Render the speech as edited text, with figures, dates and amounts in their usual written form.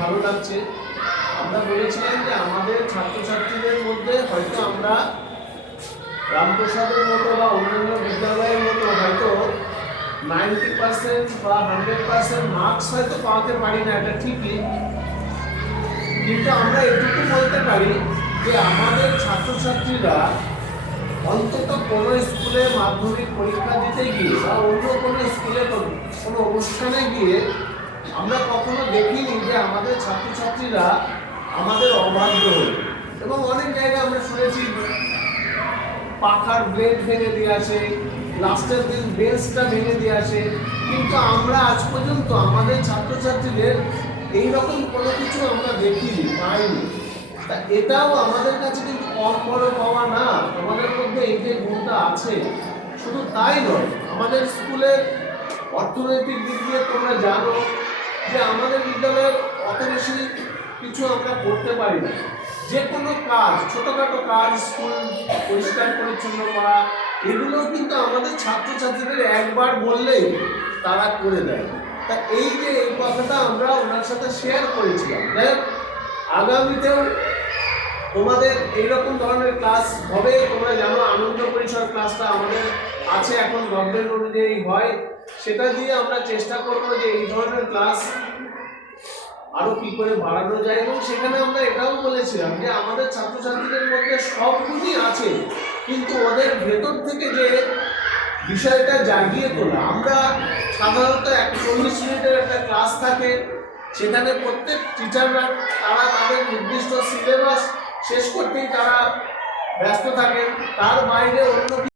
ভালো লাগছে। আমরা বলেছিলাম যে আমাদের ছাত্রছাত্রীদের মধ্যে হয়তো আমরা রামপ্রসাদের মতো বা অন্যান্য বিদ্যালয়ের মতো হয়তো 90% বা 100% মার্কস হয়তো পাওয়াতে পারি না, এটা ঠিকই, কিন্তু আমরা এটুকু বলতে পারি যে আমাদের ছাত্রছাত্রীরা অন্তত কোনো স্কুলে মাধ্যমিক পরীক্ষা দিতে গিয়ে বা অন্য কোনো স্কুলে কোনো অনুষ্ঠানে গিয়ে আমরা কখনো দেখিনি যে আমাদের ছাত্রছাত্রীরা আমাদের অবাধ্য হল। এবং অনেক জায়গায় আমরা শুনেছি পাখার ব্লেড ভেঙে দিয়ে আসে, লাস্টের দিন বেঞ্চটা ভেঙে দিয়ে আসে, কিন্তু আমরা আজ পর্যন্ত আমাদের ছাত্রছাত্রীদের এইরকম কোনো কিছু আমরা দেখিনি, পাইনি। তা এটাও আমাদের কাছে কিন্তু কম বড় পাওয়া না, আমাদের মধ্যে এই যে গুণটা আছে। শুধু তাই নয়, আমাদের স্কুলের অর্থনৈতিক দিক দিয়ে তোমরা জানো যে আমাদের বিদ্যালয়ের অত বেশি কিছু আমরা করতে পারি না। যে কোনো কাজ, ছোটোখাটো কাজ, স্কুল পরিষ্কার পরিচ্ছন্ন করা, এগুলোও কিন্তু আমাদের ছাত্রছাত্রীদের একবার বললেই তারা করে দেয়। তা এই যে এই কথাটা আমরা ওনার সাথে শেয়ার করেছিলাম, তাই আগামীতেও তোমাদের এইরকম ধরনের ক্লাস হবে। তোমরা জানো আনন্দ পরিসর ক্লাসটা আমাদের আছে, এখন গভর্নমেন্ট অনুযায়ী হয়, সেটা দিয়ে আমরা চেষ্টা করবো যে এই ধরনের ক্লাস আরো কি করে বাড়ানো যায়। এবং সেখানে আমরা এটাও বলেছিলাম যে আমাদের ছাত্রছাত্রীদের মধ্যে সব গুণই আছে, কিন্তু ওদের ভেতর থেকে যে বিষয়টা জাগিয়ে তোলা। আমরা সাধারণত 40 মিনিটের একটা ক্লাস থাকে, সেখানে প্রত্যেক টিচাররা তারা তাদের নির্দিষ্ট সিলেবাস শেষ করতেই তারা ব্যস্ত থাকে, তার বাইরে অন্য